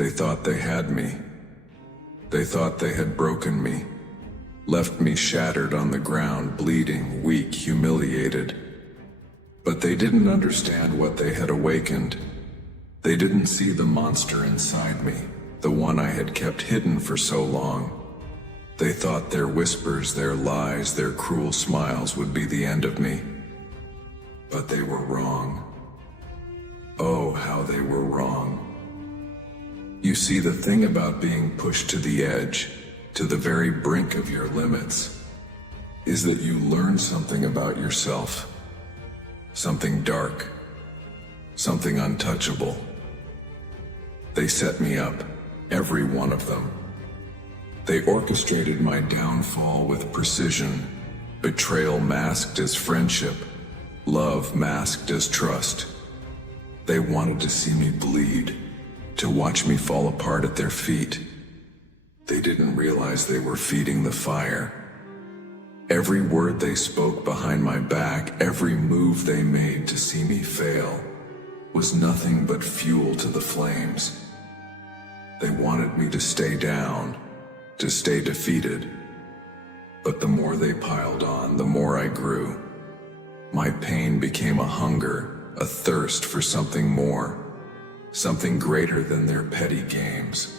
They thought they had me. They thought they had broken me, left me shattered on the ground, bleeding, weak, humiliated. But they didn't understand what they had awakened. They didn't see the monster inside me, the one I had kept hidden for so long. They thought their whispers, their lies, their cruel smiles would be the end of me. But they were wrong. Oh, how they were wrong. You see, the thing about being pushed to the edge, to the very brink of your limits, is that you learn something about yourself. Something dark. Something untouchable. They set me up, every one of them. They orchestrated my downfall with precision, betrayal masked as friendship, love masked as trust. They wanted to see me bleed, to watch me fall apart at their feet. They didn't realize they were feeding the fire. Every word they spoke behind my back, every move they made to see me fail, was nothing but fuel to the flames. They wanted me to stay down, to stay defeated. But the more they piled on, the more I grew. My pain became a hunger, a thirst for something more, something greater than their petty games.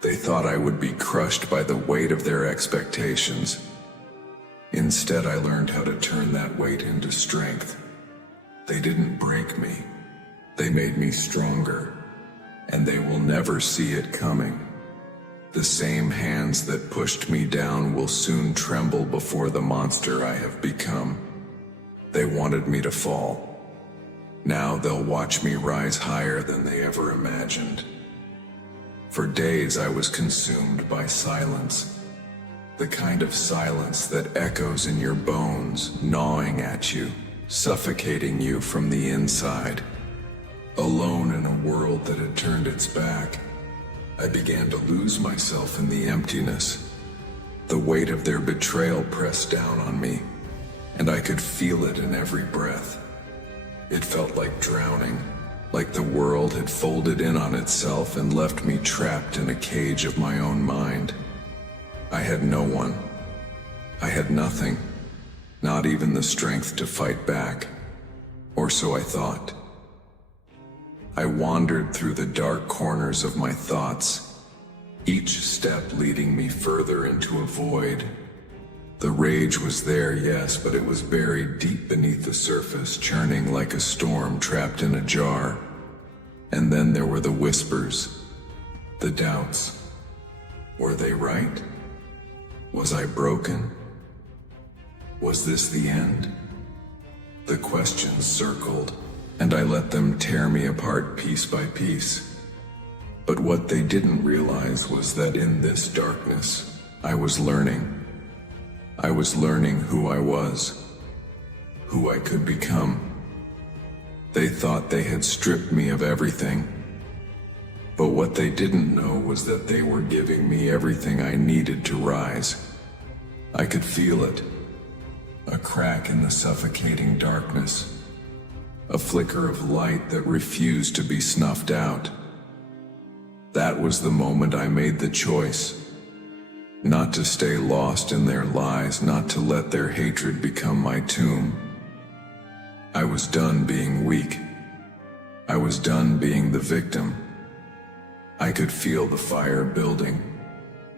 They thought I would be crushed by the weight of their expectations. Instead, I learned how to turn that weight into strength. They didn't break me. They made me stronger, and they will never see it coming. The same hands that pushed me down will soon tremble before the monster I have become. They wanted me to fall. Now they'll watch me rise higher than they ever imagined. For days I was consumed by silence. The kind of silence that echoes in your bones, gnawing at you, suffocating you from the inside. Alone in a world that had turned its back, I began to lose myself in the emptiness. The weight of their betrayal pressed down on me, and I could feel it in every breath. It felt like drowning, like the world had folded in on itself and left me trapped in a cage of my own mind. I had no one. I had nothing, not even the strength to fight back, or so I thought. I wandered through the dark corners of my thoughts, each step leading me further into a void. The rage was there, yes, but it was buried deep beneath the surface, churning like a storm trapped in a jar. And then there were the whispers, the doubts. Were they right? Was I broken? Was this the end? The questions circled, and I let them tear me apart piece by piece. But what they didn't realize was that in this darkness, I was learning. I was learning who I was, who I could become. They thought they had stripped me of everything. But what they didn't know was that they were giving me everything I needed to rise. I could feel it. A crack in the suffocating darkness. A flicker of light that refused to be snuffed out. That was the moment I made the choice. Not to stay lost in their lies, not to let their hatred become my tomb. I was done being weak. I was done being the victim. I could feel the fire building,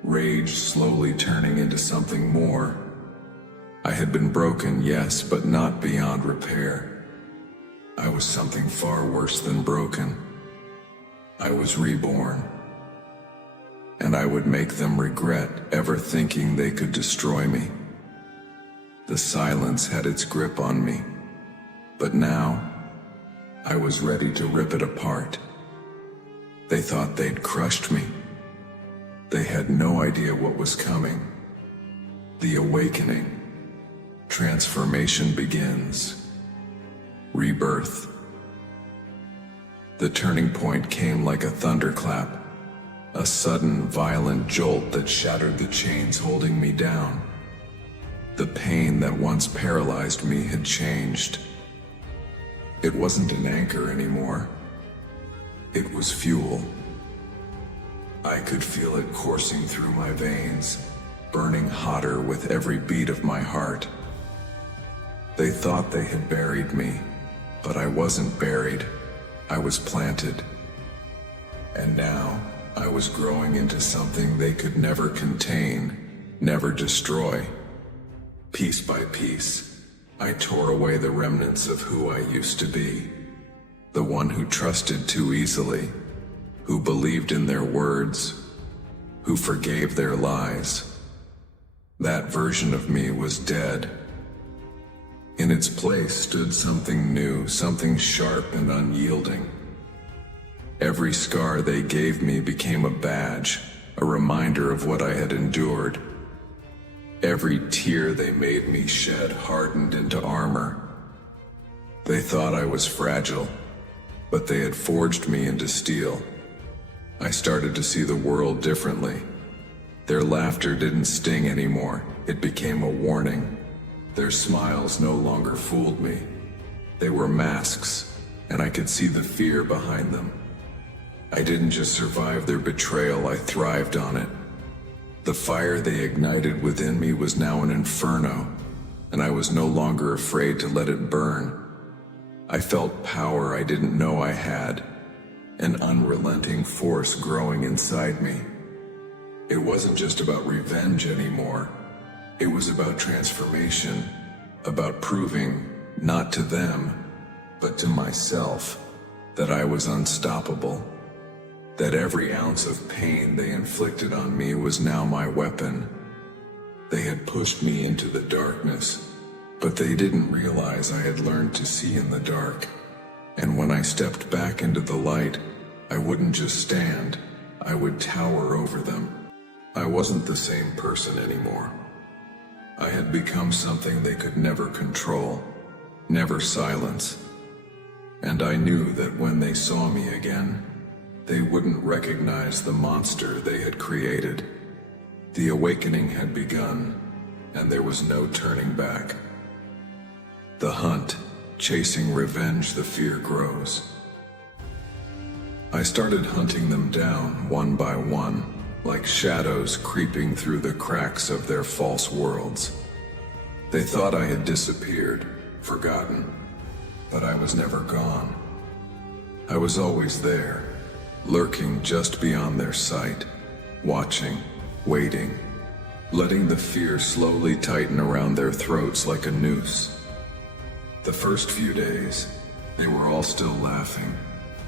rage slowly turning into something more. I had been broken, yes, but not beyond repair. I was something far worse than broken. I was reborn. And I would make them regret ever thinking they could destroy me. The silence had its grip on me, but now I was ready to rip it apart. They thought they'd crushed me. They had no idea what was coming. The awakening. Transformation begins. Rebirth. The turning point came like a thunderclap. A sudden, violent jolt that shattered the chains holding me down. The pain that once paralyzed me had changed. It wasn't an anchor anymore. It was fuel. I could feel it coursing through my veins, burning hotter with every beat of my heart. They thought they had buried me, but I wasn't buried. I was planted. And now, I was growing into something they could never contain, never destroy. Piece by piece, I tore away the remnants of who I used to be. The one who trusted too easily, who believed in their words, who forgave their lies. That version of me was dead. In its place stood something new, something sharp and unyielding. Every scar they gave me became a badge, a reminder of what I had endured. Every tear they made me shed hardened into armor. They thought I was fragile, but they had forged me into steel. I started to see the world differently. Their laughter didn't sting anymore, it became a warning. Their smiles no longer fooled me. They were masks, and I could see the fear behind them. I didn't just survive their betrayal, I thrived on it. The fire they ignited within me was now an inferno, and I was no longer afraid to let it burn. I felt power I didn't know I had, an unrelenting force growing inside me. It wasn't just about revenge anymore. It was about transformation, about proving, not to them, but to myself, that I was unstoppable. That every ounce of pain they inflicted on me was now my weapon. They had pushed me into the darkness, but they didn't realize I had learned to see in the dark. And when I stepped back into the light, I wouldn't just stand, I would tower over them. I wasn't the same person anymore. I had become something they could never control, never silence. And I knew that when they saw me again, they wouldn't recognize the monster they had created. The awakening had begun, and there was no turning back. The hunt, chasing revenge, the fear grows. I started hunting them down one by one, like shadows creeping through the cracks of their false worlds. They thought I had disappeared, forgotten, but I was never gone. I was always there, lurking just beyond their sight, watching, waiting, letting the fear slowly tighten around their throats like a noose. The first few days, they were all still laughing,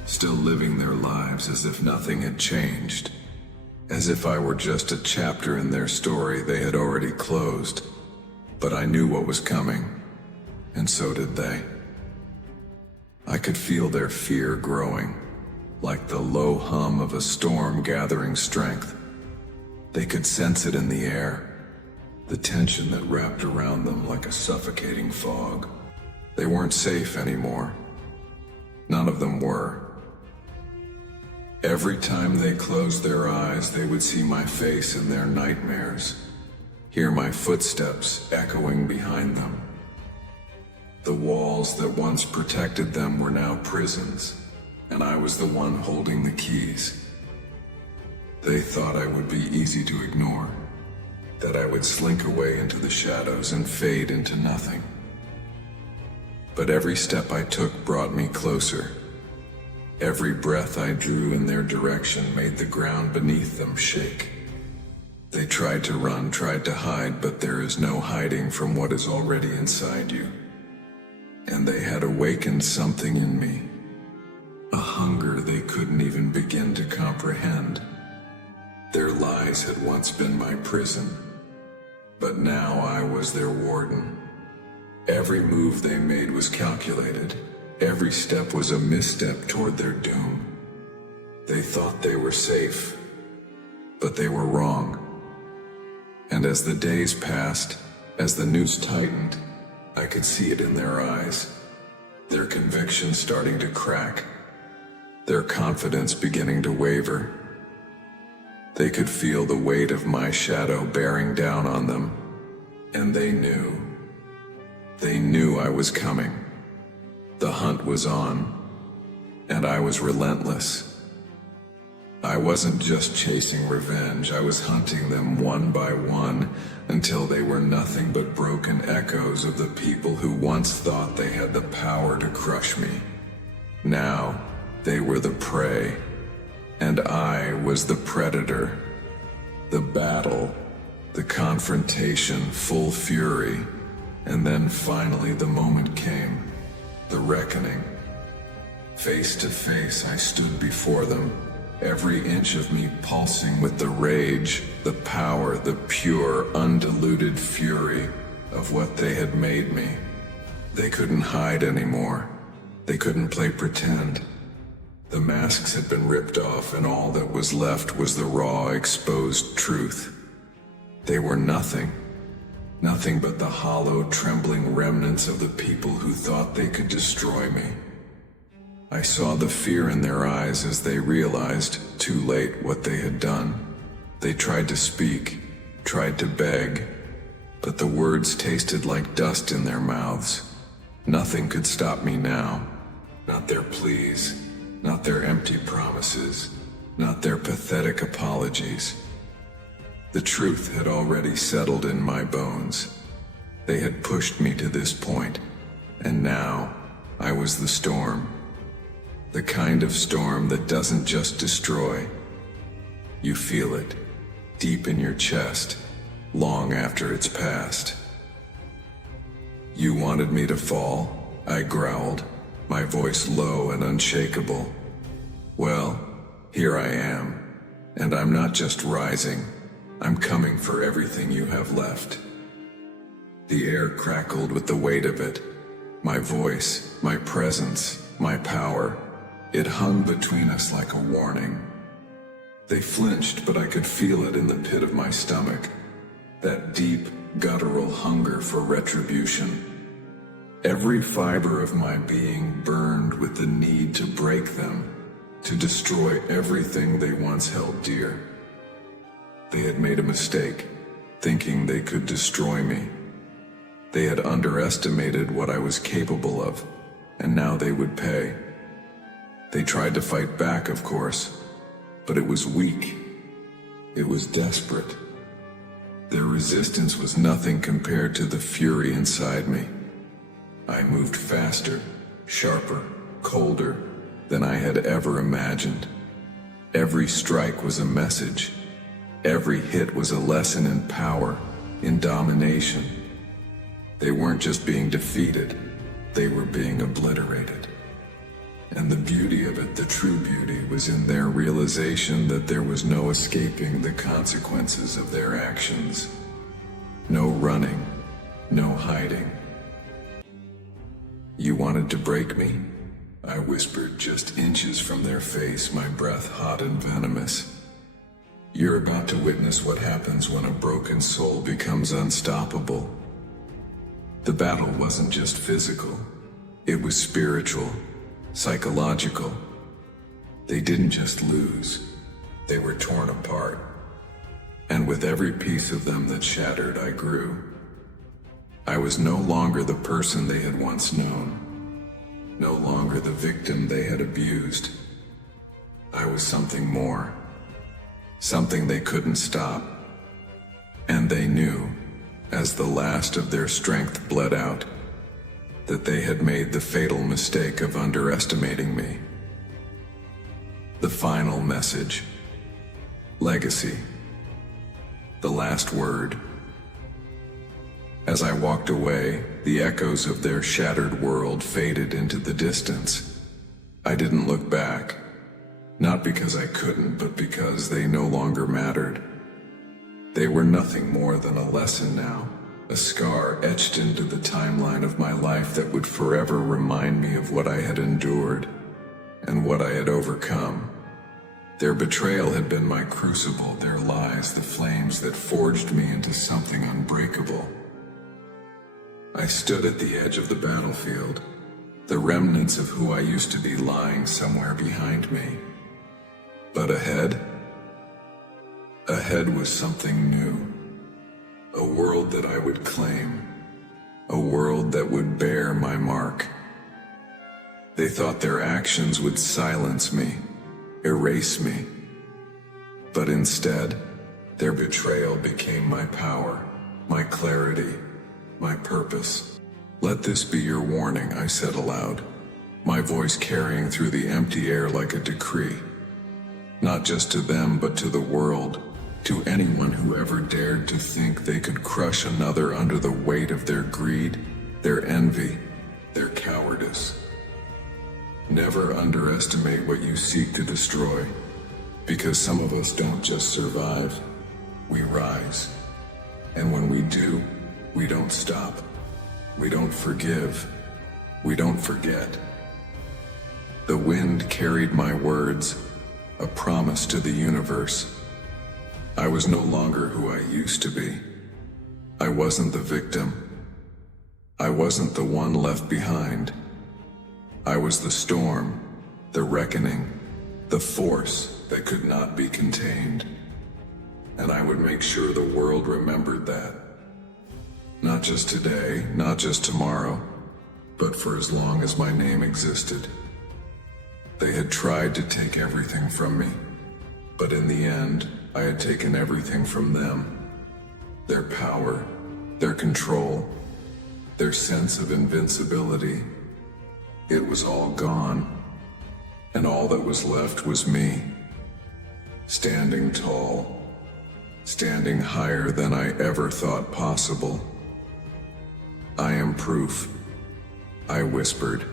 still living their lives as if nothing had changed, as if I were just a chapter in their story they had already closed. But I knew what was coming, and so did they. I could feel their fear growing, like the low hum of a storm gathering strength. They could sense it in the air, the tension that wrapped around them like a suffocating fog. They weren't safe anymore. None of them were. Every time they closed their eyes, they would see my face in their nightmares, hear my footsteps echoing behind them. The walls that once protected them were now prisons, and I was the one holding the keys. They thought I would be easy to ignore, that I would slink away into the shadows and fade into nothing. But every step I took brought me closer. Every breath I drew in their direction made the ground beneath them shake. They tried to run, tried to hide, but there is no hiding from what is already inside you. And they had awakened something in me, a hunger they couldn't even begin to comprehend. Their lies had once been my prison, but now I was their warden. Every move they made was calculated. Every step was a misstep toward their doom. They thought they were safe, but they were wrong. And as the days passed, as the noose tightened, I could see it in their eyes, their conviction starting to crack, their confidence beginning to waver. They could feel the weight of my shadow bearing down on them, and they knew I was coming. The hunt was on, and I was relentless. I wasn't just chasing revenge, I was hunting them one by one until they were nothing but broken echoes of the people who once thought they had the power to crush me. Now, they were the prey, and I was the predator. The battle, the confrontation, full fury, and then finally the moment came, the reckoning. Face to face, I stood before them, every inch of me pulsing with the rage, the power, the pure, undiluted fury of what they had made me. They couldn't hide anymore. They couldn't play pretend. The masks had been ripped off, and all that was left was the raw, exposed truth. They were nothing. Nothing but the hollow, trembling remnants of the people who thought they could destroy me. I saw the fear in their eyes as they realized, too late, what they had done. They tried to speak, tried to beg, but the words tasted like dust in their mouths. Nothing could stop me now. Not their pleas, not their empty promises, not their pathetic apologies. The truth had already settled in my bones. They had pushed me to this point, and now I was the storm. The kind of storm that doesn't just destroy. You feel it, deep in your chest, long after it's passed. You wanted me to fall, I growled, my voice low and unshakable. Well, here I am, and I'm not just rising, I'm coming for everything you have left. The air crackled with the weight of it, my voice, my presence, my power. It hung between us like a warning. They flinched, but I could feel it in the pit of my stomach, that deep, guttural hunger for retribution. Every fiber of my being burned with the need to break them, to destroy everything they once held dear. They had made a mistake, thinking they could destroy me. They had underestimated what I was capable of, and now they would pay. They tried to fight back, of course, but it was weak. It was desperate. Their resistance was nothing compared to the fury inside me. I moved faster, sharper, colder than I had ever imagined. Every strike was a message. Every hit was a lesson in power, in domination. They weren't just being defeated, they were being obliterated. And the beauty of it, the true beauty, was in their realization that there was no escaping the consequences of their actions. No running, no hiding. You wanted to break me? I whispered just inches from their face, my breath hot and venomous. You're about to witness what happens when a broken soul becomes unstoppable. The battle wasn't just physical, it was spiritual. Psychological. They didn't just lose, they were torn apart. And with every piece of them that shattered, I grew. I was no longer the person they had once known, no longer the victim they had abused. I was something more, something they couldn't stop. And they knew, as the last of their strength bled out, that they had made the fatal mistake of underestimating me. The final message. Legacy. The last word. As I walked away, the echoes of their shattered world faded into the distance. I didn't look back, not because I couldn't, but because they no longer mattered. They were nothing more than a lesson now. A scar etched into the timeline of my life that would forever remind me of what I had endured and what I had overcome. Their betrayal had been my crucible, their lies the flames that forged me into something unbreakable. I stood at the edge of the battlefield, the remnants of who I used to be lying somewhere behind me. But ahead was something new. A world that I would claim, a world that would bear my mark. They thought their actions would silence me, erase me, But instead, their betrayal became my power, my clarity, my purpose. Let this be your warning, I said aloud, my voice carrying through the empty air like a decree. Not just to them, but to the world, to anyone who ever dared to think they could crush another under the weight of their greed, their envy, their cowardice. Never underestimate what you seek to destroy, because some of us don't just survive, we rise. And when we do, we don't stop. We don't forgive. We don't forget. The wind carried my words, a promise to the universe. I was no longer who I used to be. I wasn't the victim. I wasn't the one left behind. I was the storm, the reckoning, the force that could not be contained. And I would make sure the world remembered that. Not just today, not just tomorrow, but for as long as my name existed. They had tried to take everything from me, but in the end, I had taken everything from them. Their power, their control, their sense of invincibility. It was all gone, and all that was left was me. Standing tall, standing higher than I ever thought possible. I am proof, I whispered,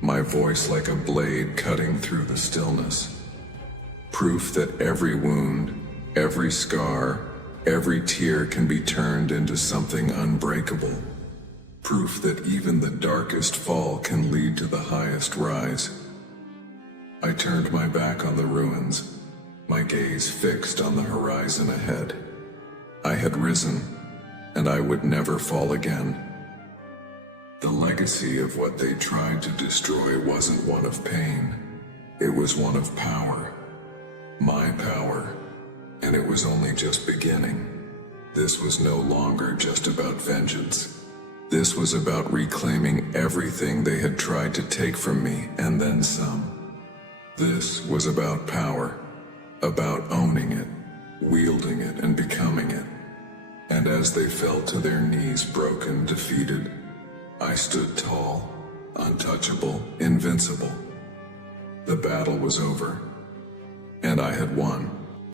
my voice like a blade cutting through the stillness. Proof that every wound, every scar, every tear can be turned into something unbreakable. Proof that even the darkest fall can lead to the highest rise. I turned my back on the ruins, my gaze fixed on the horizon ahead. I had risen, and I would never fall again. The legacy of what they tried to destroy wasn't one of pain. It was one of power. My power. And it was only just beginning. This was no longer just about vengeance. This was about reclaiming everything they had tried to take from me, and then some. This was about power. About owning it, wielding it, and becoming it. And as they fell to their knees, broken, defeated, I stood tall, untouchable, invincible. The battle was over, and I had won.